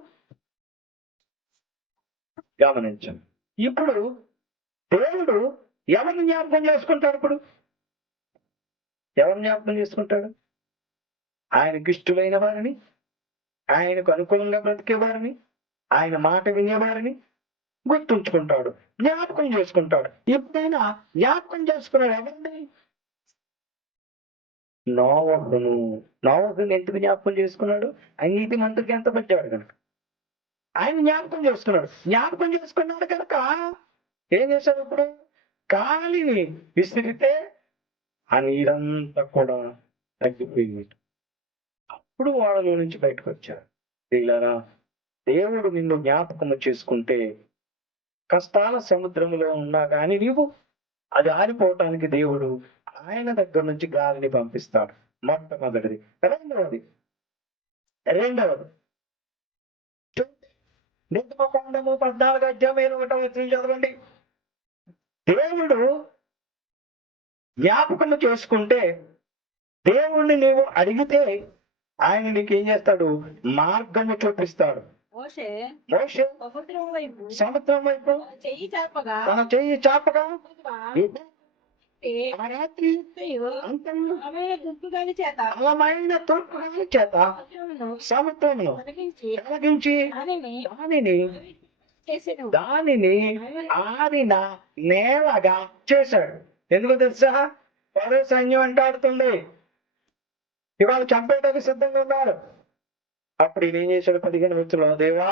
గమనించండి. ఇప్పుడు దేవుడు ఎవరిని జ్ఞాపకం చేసుకుంటాడు? ఇప్పుడు ఎవరిని జ్ఞాపకం చేసుకుంటాడు? ఆయనకు ఇష్టమైన వారిని, ఆయనకు అనుకూలంగా బ్రతికే వారిని, ఆయన మాట వినేవారిని గుర్తుంచుకుంటాడు, జ్ఞాపకం చేసుకుంటాడు. ఎప్పుడైనా జ్ఞాపకం చేసుకున్నాడు ఎవరిని? నోవహును. నోవహుని ఎందుకు జ్ఞాపకం చేసుకున్నాడు? ఆయన నీతి మంత్రికి ఎంత పడ్డాడు కనుక ఆయన జ్ఞాపకం చేసుకున్నాడు. జ్ఞాపకం చేసుకున్నాడు కనుక ఏం చేశాడు? ఇప్పుడు గాలిని విసిరితే ఆ నీరంతా కూడా తగ్గిపోయింది. అప్పుడు వాళ్ళలో నుంచి బయటకు వచ్చారు. వీళ్ళరా, దేవుడు నిన్ను జ్ఞాపకము చేసుకుంటే కష్టాల సముద్రంలో ఉన్నా కానీ నీవు అది ఆరిపోవటానికి దేవుడు ఆయన దగ్గర నుంచి గాలిని పంపిస్తాడు. మొట్టమొదటిది. రెండవది నిర్గమకాండము 14:21 చదవండి. దేవుడు జ్ఞాపకము చేసుకుంటే, దేవుణ్ణి నీవు అడిగితే ఆయన నీకు ఏం చేస్తాడు? మార్గము చూపిస్తాడు. మోషే మోషే సముద్రం వైపు సముద్రం వైపు చెయ్యి చాపగా తన చెయ్యి చాపగా ఆ రాత్రి అంతలో ఆమె దుర్గుగాలి చేత బలమైన తూర్పు గాలి చేత సముద్రంలో కలిగించి దానిని ఆరిన నేలగా చేశాడు. ఎందుకు తెలుసా? పరో సైన్యం వెంటాడుతుంది, ఇవాళ చంపేటకు సిద్ధంగా ఉన్నారు. అప్పుడు ఈయన ఏం చేశాడు? 15 వచ్చులో, దేవా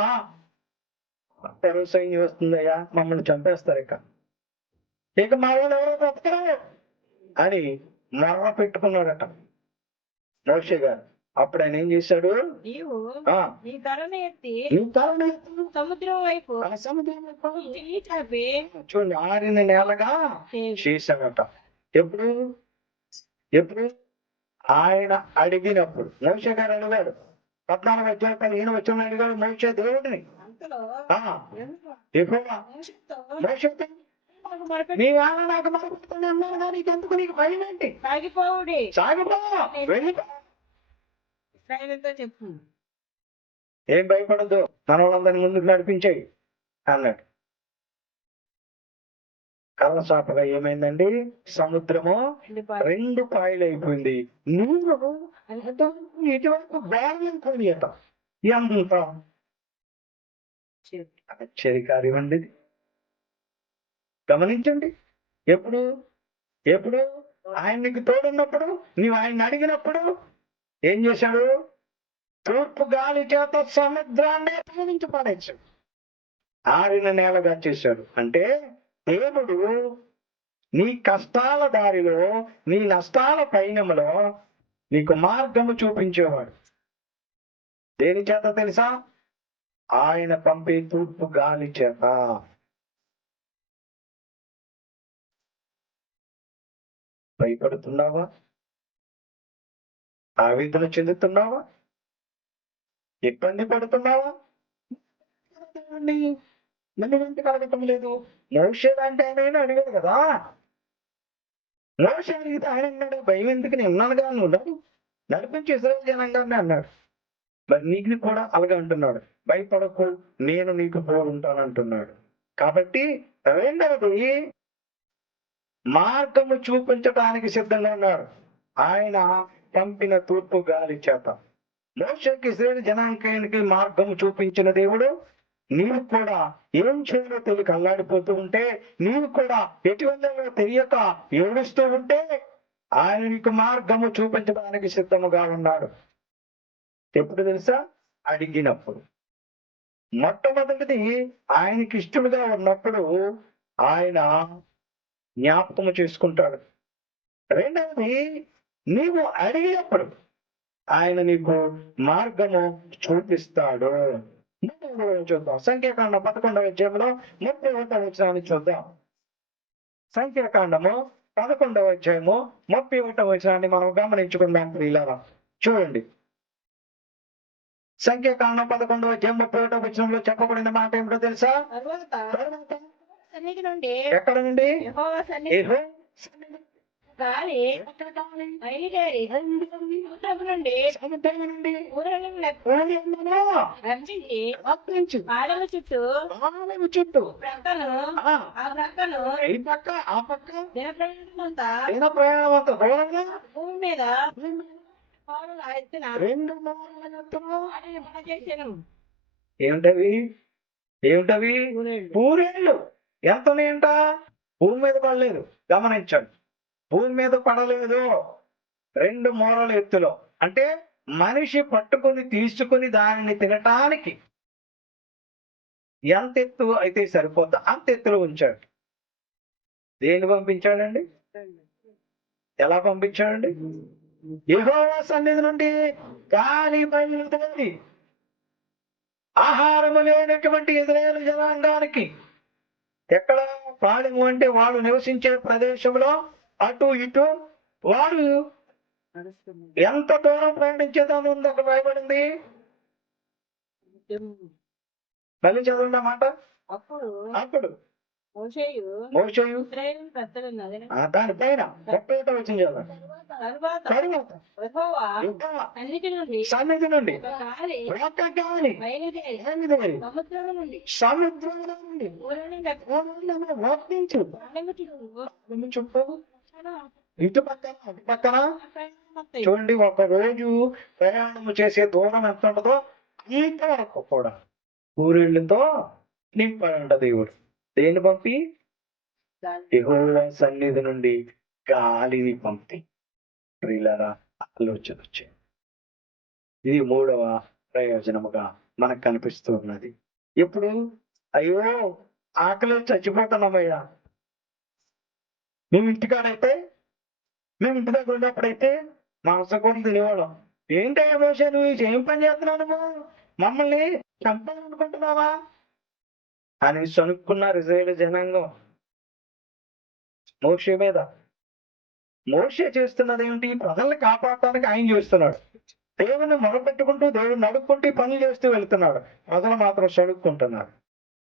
పరో సైన్యం వస్తుందయ్యా, మమ్మల్ని చంపేస్తారు, ఇక మా వాళ్ళు ఎవరో బ్రతకరు అని మర్ర పెట్టుకున్నాడట మోషే గారు. అప్పుడు ఆయన ఏం చేశాడు? నీవు ఆ నీ తలను ఎత్తి ఈ తలను ఎత్తు, సముద్రం వైపు ఆ సముద్రం వైపు చెయ్యి చాపి చూడండి, ఆరిన నేలగా చేశాడట. ఎప్పుడు ఎప్పుడు ఆయన అడిగినప్పుడు. మోషే గారు అడిగాడు. 14:15 అడిగాడు మోషే దేవుడిని. అంతలో యెహోవా మోషేతో, నీవేళ నాకు మరపుతుంది అన్నాను కానీ ఎందుకు నీకు భయం ఏంటి? సాగిపోవుడి సాగిపో, వెళ్ళిపో. ఇశ్రాయేలుతో చెప్పు, ఏం భయపడద్దు, మన వాళ్ళందరినీ ముందుకు నడిపించేయి అన్నాడు. కళ్ళసాపగా ఏమైందండి? సముద్రము 2 పాయలు అయిపోయింది. నీరు ఇటువైపు వేగండి అట. ఎంత ఆశ్చర్యకార్యం అండి ఇది. గమనించండి. ఎప్పుడు ఎప్పుడు ఆయన నీకు తోడున్నప్పుడు, నీవు ఆయన అడిగినప్పుడు ఏం చేశాడు? తూర్పు గాలి చేత సముద్రాన్ని తొలగించి పడేశాడు, ఆరిన నేలగా చేశాడు. అంటే దేవుడు నీ కష్టాల దారిలో, నీ నష్టాల పయనంలో నీకు మార్గము చూపించేవాడు. దేని చేత తెలుసా? ఆయన పంపే తూర్పు గాలి చేత. భయపడుతున్నావా? ఆవేదన చెందుతున్నావా? ఇబ్బంది పడుతున్నావా? నన్ను ఎందుకు అడగటం లేదు? మోషే అంటే ఆయన అడిగాడు కదా. మోషే అడిగితే ఆయన అన్నాడు, భయం ఎందుకు, నేను ఉన్నానుగా, నువ్వు నడిపించి ఇశ్రాయేలు జనాంగాన్ని అన్నాడు. మరి నీకు కూడా అలాగే అంటున్నాడు, భయపడకు, నేను నీకు తోడుంటాను అంటున్నాడు. కాబట్టి రెండవది, మార్గము చూపించడానికి సిద్ధంగా ఉన్నాడు. ఆయన పంపిన తూర్పు గాలి చేత మోషేకి ఇశ్రాయేలు జనాంగానికి మార్గము చూపించిన దేవుడు, నీవు కూడా ఏం చేయాలో తెలియక అల్లాడిపోతూ ఉంటే, నీవు కూడా ఎటువంటి తెలియక ఏడుస్తూ ఉంటే, ఆయన నీకు మార్గము చూపించడానికి సిద్ధముగా ఉన్నాడు. ఎప్పుడు తెలుసా? అడిగినప్పుడు. మొట్టమొదటిది, ఆయనకి ఇష్టముగా ఉన్నప్పుడు ఆయన జ్ఞాపకము చేసుకుంటాడు. రెండవది, నీవు అడిగినప్పుడు ఆయన నీకు మార్గము చూపిస్తాడు. చూద్దాం. సంఖ్యాకాండం 11వ అధ్యాయంలో 31వ వచనాన్ని చూద్దాం. సంఖ్యాకాండము 11వ అధ్యాయము 31వ వచనాన్ని మనం గమనించుకుందాం ప్రియులారా. చూడండి. సంఖ్యాకాండం 11:31 చెప్పబడిన మాట ఏమిటో తెలుసా? తరువాత సన్నిధి నుండి ఎక్కడ నుండి? యెహోవా సన్నిధి యెహోవా గాలి బయలుదేరి సముద్రం నుండి ఊరలను రప్పించి పాడెల చుట్టూ ప్రక్కను ఆ ప్రక్కను ఈ పక్క ఆ పక్క దినప్రయాణమంతా ప్రయాణం అంతా దూరంగా భూమి మీద పాడుల ఎత్తున 2 మూరల ఎత్తున వాటిని పడచేసెను. ఏమిటవి? పూరేళ్ళు. ఎంత ఉన్నాయంట? భూమి మీద పడలేదు. గమనించండి, భూమి మీద పడలేదు. 2 మూరల ఎత్తులో, అంటే మనిషి పట్టుకుని తీసుకుని దానిని తినటానికి ఎంత ఎత్తు అయితే సరిపోద్దా అంత ఎత్తులో ఉంచాడు. దేన్ని పంపించాడండి? ఎలా పంపించాడండి? యెహోవా సన్నిధి నుండి గాలి బయలుదేరి ఆహారము లేనటువంటి ఇశ్రాయేలు జనాంగానికి, ఎక్కడ పాడెము అంటే వాడు నివసించే ప్రదేశంలో అటు ఇటు వాడు ఎంత దూరం ప్రయాణించేదాన్ని ఉంది అక్కడ రాయబడింది. మళ్ళీ చదవండి మాట. అప్పుడు మోషేయు మోషేయు ఇశ్రాయేలు పెద్దలున్నది. దానిపైన 31వ వచనం చదవండి. తరువాత యెహోవా సన్నిధి నుండి సన్నిధి నుండి ఒక ఒక గాలి గాలి బయలుదేరి సముద్రంలో నుండి ఊరలను రప్పించు. పాడెల చుట్టూ చుట్టూ ఇటు పక్కన అటు పక్కన చూడండి, ఒక రోజు ప్రయాణం చేసే దూరం ఎంత ఉంటుందో అంత వరకు కూడా ఊరేళ్ళతో నింపాడంట దేవుడు. దేన్ని పంపి? యెహోవా సన్నిధి నుండి గాలిని పంపి. ప్రియులారా, ఆలోచన వచ్చాయి. ఇది 3వ ప్రయోజనముగా మనకు కనిపిస్తూ ఉన్నది. ఇప్పుడు అయ్యో ఆకలి చచ్చిపోతున్నామయ్యా, మేము ఇంటి దగ్గర ఉన్నప్పుడైతే మాంసకూర తినేవాళ్ళం. ఏంటయ్యా మోషే, నువ్వు ఏం పని చేస్తున్నావు? నువ్వు మమ్మల్ని చంపాలనుకుంటున్నావా అని సనుక్కున్నారు ఇశ్రాయేలు జనాంగం మోషే మీద. మోషే చేస్తున్నది ఏమిటి? ప్రజల్ని కాపాడటానికి ఆయన చేస్తున్నాడు. దేవుని మొదలుపెట్టుకుంటూ దేవుడిని అడుక్కుంటూ పనులు చేస్తూ వెళ్తున్నాడు. ప్రజలు మాత్రం సడుక్కుంటున్నారు.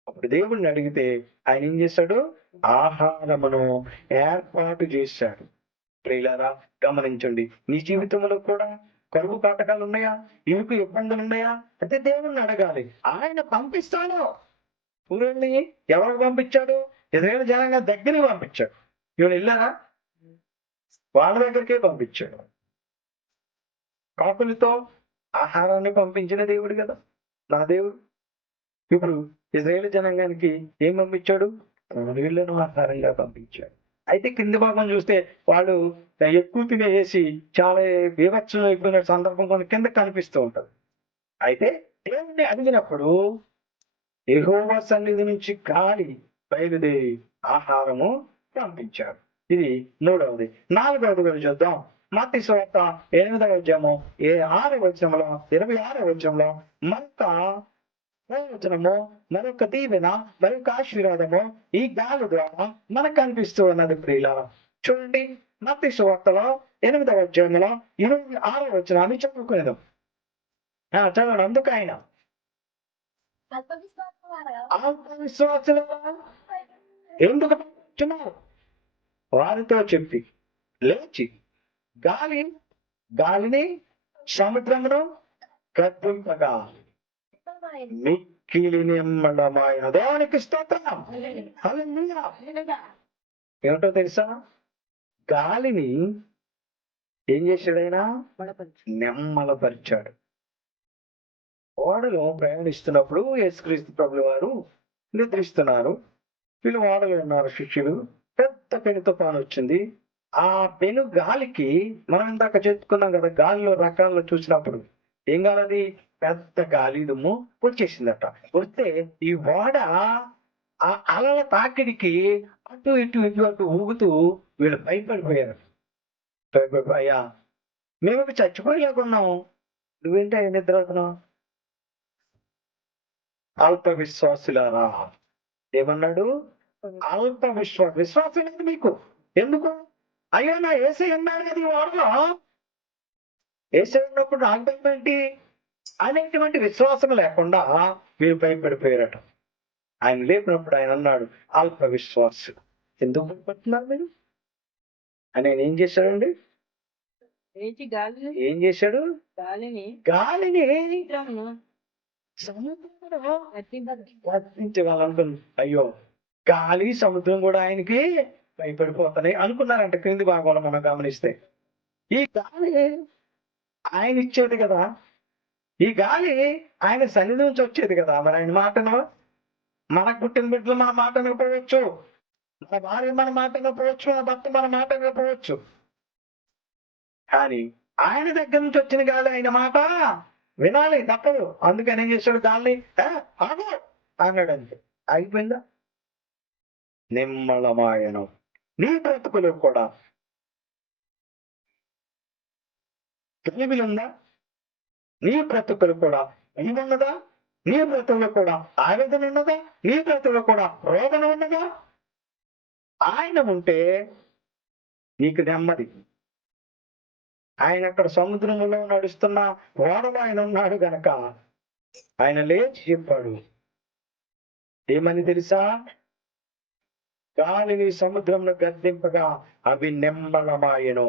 అప్పుడు దేవుడిని అడిగితే ఆయన ఏం చేశాడు? ఆహారమును ఏర్పాటు చేశాడు. ప్రియులారా, గమనించండి, నీ జీవితంలో కూడా కరువు కాటకాలు ఉన్నాయా? ఇంకు ఇబ్బందులు ఉన్నాయా? అయితే దేవుణ్ణి అడగాలి, ఆయన పంపిస్తాడు. ఊరిని ఎవరికి పంపించాడు? ఇశ్రాయేలు జనాంగ దగ్గరికి పంపించాడు. వీళ్ళు వెళ్ళారా? వాళ్ళ దగ్గరికే పంపించాడు. కాకులతో ఆహారాన్ని పంపించిన దేవుడు కదా నా దేవుడు. ఇప్పుడు ఇశ్రాయేలు జనాంగానికి ఏం పంపించాడు? వీళ్ళను ఆహారంగా పంపించాడు. అయితే కింది భాగం చూస్తే వాళ్ళు ఎక్కువ తినేసి చాలా వివత్సం అయిపోయిన సందర్భం కొన్ని కింద కనిపిస్తూ ఉంటది. అయితే దేవుణ్ణి అడిగినప్పుడు యెహోవా సన్నిధి నుంచి గాలి బయలుదేరి ఆహారము పంపించాడు. ఇది 3వది. 4వది చూద్దాం. మత్తయి సువార్త 8వ అధ్యాయము 6వ వచనంలో 26వ వచనంలో మరొక ప్రయోజనము, మరొక దీవెన, మరొక ఆశీర్వాదము ఈ గాలి ద్వారా మనకు కనిపిస్తూ ఉన్నది. ప్రియులారా, చూడండి, మత్తయి సువార్తలో 8వ అధ్యాయంలో 26వ వచనాన్ని చదువుకునేదాం. చదవండి. అందుకు ఆయన అల్పవిశ్వాసులు ఎందుకు పంపించున్నారు వారితో చెప్పి, లేచి గాలిని సముద్రమును కప్పింపగా మిక్కిలి నిమ్మళమైన దేవునికి స్తోత్రం. హల్లెలూయా. ఏమిటో తెలుసా? గాలిని ఏం చేశాడైనా? నెమ్మలపరిచాడు. ఓడలో ప్రయాణిస్తున్నప్పుడు యేసుక్రీస్తు ప్రభువు వారు నిద్రిస్తున్నారు. వీళ్ళు ఓడలో ఉన్నారు శిష్యులు. పెద్ద పెను తుఫాను వచ్చింది. ఆ పెను గాలికి మనం ఇందాక చెప్పుకున్నాం కదా, గాలిలో రకాల్లో చూసినప్పుడు ఏం గాలి? పెద్ద గాలి దుమ్ము వచ్చేసిందట. వస్తే ఈ ఓడ ఆ అలల తాకిడికి అటు ఇటు ఊగుతూ వీళ్ళు భయపడిపోయారు. అయ్యా, మేము చచ్చిపోయేలాగున్నాం, నువ్వేంటి నిద్ర అవుతున్నావు? అల్ప విశ్వాసులారా, ఏమన్నాడు? అల్ప విశ్వాసం లేదు మీకు. ఎందుకు? అయ్యో, నా ఏసై ఉన్నాడు కదా ఈ వాడలో. ఏసై ఉన్నప్పుడు నాకు ఏంటి? అనేటువంటి విశ్వాసం లేకుండా వీరు భయపడిపోయారట. ఆయన లేపినప్పుడు ఆయన అన్నాడు, అల్ప విశ్వాసం ఎందుకు భయపడుతున్నారు మీరు అని. ఆయన ఏం చేశాడండి? ఏం చేశాడు? గాలిని సముద్రంలో వర్తించగలను. అయ్యో, గాలి సముద్రం కూడా ఆయనకి భయపడిపోతాయి అనుకున్నారంట. క్రింది భాగంలో మనం గమనిస్తే ఈ గాలి ఆయన ఇచ్చేది కదా, ఈ గాలి ఆయన సన్నిధి నుంచి వచ్చేది కదా. మరి ఆయన మాటను, మనకు పుట్టిన బిడ్డలు మన మాట వినకపోవచ్చు, మన భార్య మన మాట వినకపోవచ్చు, మన భర్త మన మాట వినకపోవచ్చు, కానీ ఆయన దగ్గర నుంచి వచ్చిన గాలి ఆయన మాట వినాలి, తప్పదు. అందుకని ఏం చేశాడు? గాలిని ఆగు అన్నాడు. అంతే, అయిపోయిందా? నిమ్మళమాయను. నీ బ్రతుకులు కూడా తెలివిలుందా? నీ బ్రతుకులు కూడా ఉన్నదా? నీ బ్రతుకులు కూడా ఆవేదన ఉన్నదా? నీ బ్రతుకులు కూడా రోదన ఉన్నదా? ఆయన ఉంటే నీకు నెమ్మది. ఆయన అక్కడ సముద్రంలో నడుస్తున్న ఓడలో ఆయన ఉన్నాడు గనక ఆయన లేచి చెప్పాడు ఏమని తెలుసా? గాలిని సముద్రంలో గద్దింపగా అవి నెమ్మలమాయను.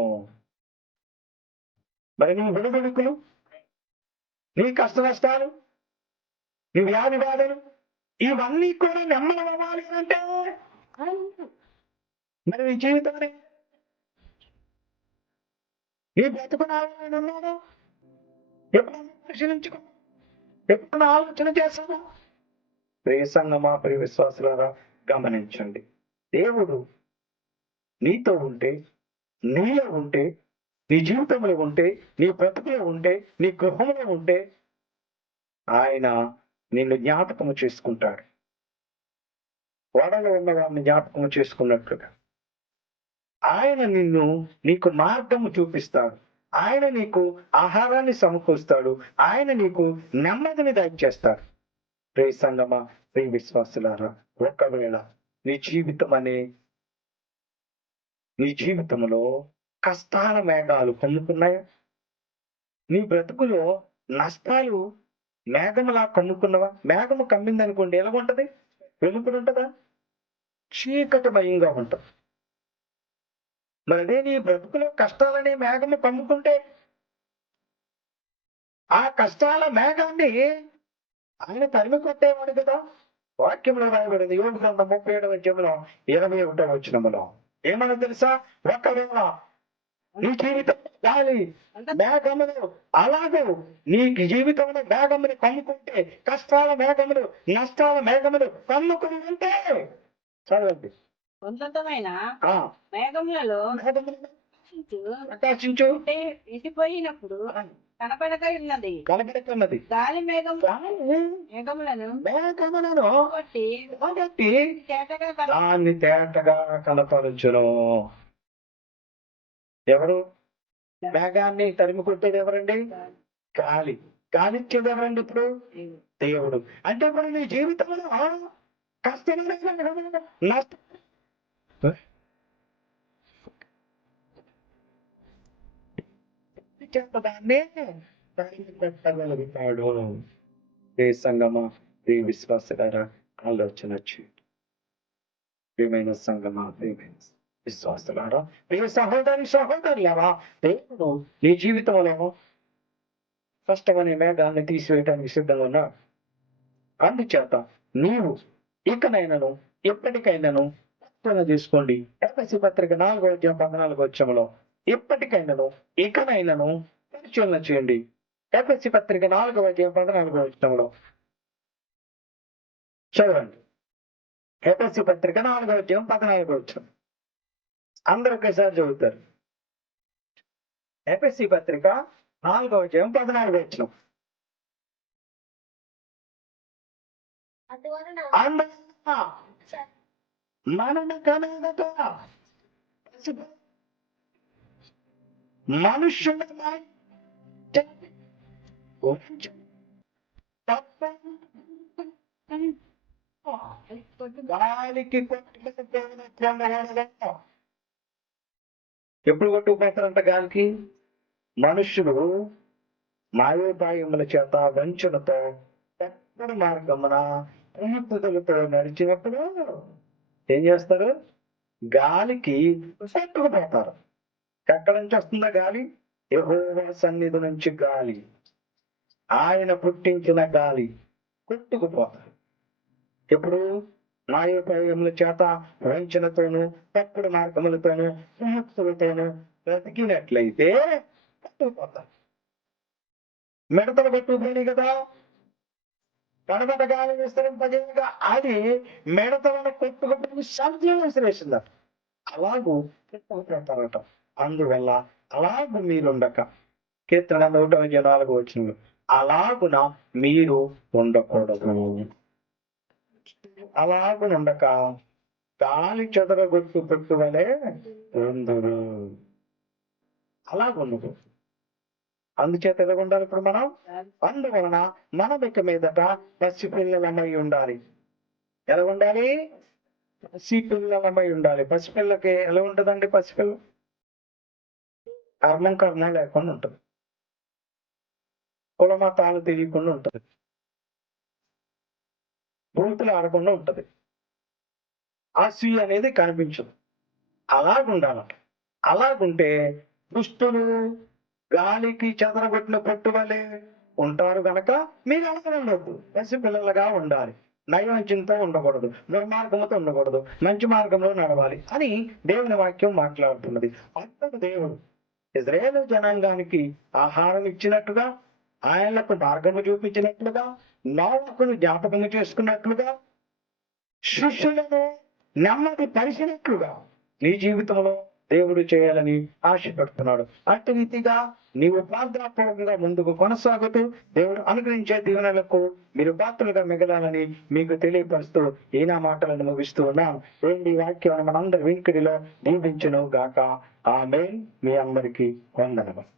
మరి నీ వెలుగుడుకులు, నీ కష్ట నష్టాలు, నీ వ్యాధి బాధలు ఇవన్నీ కూడా నెమ్మలమవ్వాలి అంటే మరి నీ జీవితాన్ని, నీ బ్రతుకునాలని ఉన్నాడు. ఎప్పుడన్నా పరిశీలించుకో, ఎప్పుడన్నా ఆలోచన చేస్తావా? ప్రియ సంగమా, ప్రియ విశ్వాసులారా, గమనించండి. దేవుడు నీతో ఉంటే, నీలో ఉంటే, నీ జీవితంలో ఉంటే, నీ బ్రతుకులో ఉంటే, నీ గృహంలో ఉంటే ఆయన నిన్ను జ్ఞాపకము చేసుకుంటాడు. ఓడలో ఉన్న వారిని జ్ఞాపకము చేసుకున్నట్లుగా ఆయన నీకు మార్గము చూపిస్తాడు. ఆయన నీకు ఆహారాన్ని సమకూరుస్తాడు. ఆయన నీకు నెమ్మదిని దయచేస్తాడు. ప్రియ సంగమా, ప్రియ విశ్వాసులారా, ఒకవేళ నీ జీవితంలో కష్టాల మేఘాలు కమ్ముకున్నాయా? నీ బ్రతుకులో నష్టాలు మేఘములా కమ్ముకున్నవా? మేఘము కమ్మిందనుకోండి, ఎలా ఉంటది? వెలుపల ఉంటదా? చీకటిమయంగా ఉంటుంది. మరి అదే నీ బ్రతుకులో కష్టాలనే మేఘము కమ్ముకుంటే ఆ కష్టాల మేఘాన్ని ఆయన తరిమి కొట్టేవాడు కదా. వాక్యంలో రాయబడింది యోబు గ్రంథం 37వ అధ్యాయంలో 21వ వచనములో ఏమన్నా తెలుసా? ఒకవేళ నీ జీవితం గాలి మేఘములు అలాగూ నీ జీవితంలో మేఘములు కమ్ముకుంటే, కష్టాల మేఘములు, నష్టాల మేఘములు కమ్ముకుని ఉంటే చదవండి. ఉన్నతమైన ఆ మేఘములలో ప్రకాశించు విసిపోయినప్పుడు కనపడుతున్నది గాలి మేఘములను కాబట్టి దాన్ని తేటగా కనపరచును. ఎవరు మేఘాన్ని తరిమి కొట్టేది? ఎవరండి? గాలి. గాలి ఇచ్చేది ఎవరండి? ఇప్పుడు దేవుడు. అంటే ఇప్పుడు నీ జీవితంలో కష్టం నష్టం దాన్ని పెట్టగలుగుతాడు. ఏ సంగమా, ఏ విశ్వాసగారా, ఆలోచన ప్రియమైన సంగమా, ప్రియమైన విశ్వాసగారా, ప్రియ సహోదరులారా, దేవుడు నీ జీవితంలో కష్టమనే మేఘాన్ని తీసివేయడానికి సిద్ధంగా ఉన్నాడు. అందుచేత నీవు ఇకనైనాను ఎప్పటికైనాను తీసుకోండి. ఎఫెసీ పత్రిక 4వ అధ్యాయం 14వ వచనంలో ఎప్పటికైనాను ఇకనైనాను పరిశీలన చేయండి. ఎఫెసీ పత్రిక 4వ అధ్యాయం 14వ వచనంలో చదవండి. ఎఫెసీ పత్రిక 4వ అధ్యాయం 14వ వచనం అందరూ ఒకసారి చదువుతారు. ఎఫెసీ పత్రిక 4వ అధ్యాయం 14వ వచనం. మనుష్యుల గాలికి ఎప్పుడు కొట్టుకుపోతారంట గాలికి? మనుష్యులు మాయోపాయముల చేత వంచనతో తప్పుడు మార్గమున ఉన్నతులతో నడిచినప్పుడు ఏం చేస్తారు? గాలికి కొట్టుకుపోతారు. ఎక్కడి నుంచి వస్తుందా గాలి? యెహోవా సన్నిధి నుంచి గాలి, ఆయన పుట్టించిన గాలి కొట్టుకుపోతారు. ఎప్పుడు? మాయోపాయముల చేత వంచనతోనూ తప్పుడు మార్గములతోనూ ఉన్నతులతోనూ బ్రతికినట్లయితే కొట్టుకుపోతారు. మిడతలు కొట్టుకుపోయినాయి కదా, కడబట గాలి విస్తరింపజేయగా అది మిడతలను కొట్టుకుపోయి శబ్దం విసిరేసిందట. అలాగూ కొట్టుకుపోతారట. అందువల్ల అలాగూ మీరుండక, కీర్తన 124 అలాగున మీరు ఉండకూడదు. అలాగునుండక గాలి చెదరగొట్టు పెట్టువలే ఉందురు. అలాగుండదు. అందుచేత ఎలాగుండాలి ఇప్పుడు మనం? అందువలన మనం ఇక మీదట పసిపిల్లలమై ఉండాలి. ఎలా ఉండాలి? పసిపిల్లలమై ఉండాలి. పసిపిల్లకి ఎలా ఉంటుందండి? పసిపిల్ల కర్మ లేకుండా ఉంటుంది. కులమతాలు తెలియకుండా ఉంటుంది. బూతులు ఆడకుండా ఉంటుంది. అసూయ అనేది కనిపించదు. అలాగుండాలట. అలాగుంటే దుష్టులు గాలికి చెదరగొట్టిన పట్టువలే ఉంటారు గనక మీరు అలాగే ఉండొద్దు. పసిపిల్లలుగా ఉండాలి. నయవంచనతో ఉండకూడదు, దుర్మార్గంతో ఉండకూడదు, మంచి మార్గంలో నడవాలి అని దేవుని వాక్యం మాట్లాడుతున్నది. అప్పుడు దేవుడు ఇశ్రాయేలు జనాంగానికి ఆహారం ఇచ్చినట్టుగా, ఆయనకు మార్గము చూపించినట్లుగా, నోవహును జ్ఞాపకము చేసుకున్నట్లుగా, శిష్యులను నెమ్మది పరిచినట్లుగా నీ జీవితంలో దేవుడు చేయాలని ఆశపడుతున్నాడు. అట్టి రీతిగా నీవు ప్రార్థనాపూర్వకంగా ముందుకు కొనసాగుతూ దేవుడు అనుగ్రహించే దీవెనలకు మీరు పాత్రలుగా మిగలాలని మీకు తెలియపరుస్తూ ఈనా మాటలను ముగిస్తూ ఉన్నాం. ఈ వాక్యం మనందరి వినికిడిలో దీవించును గాక. ఆమేన్. మీ అందరికీ వందనములు.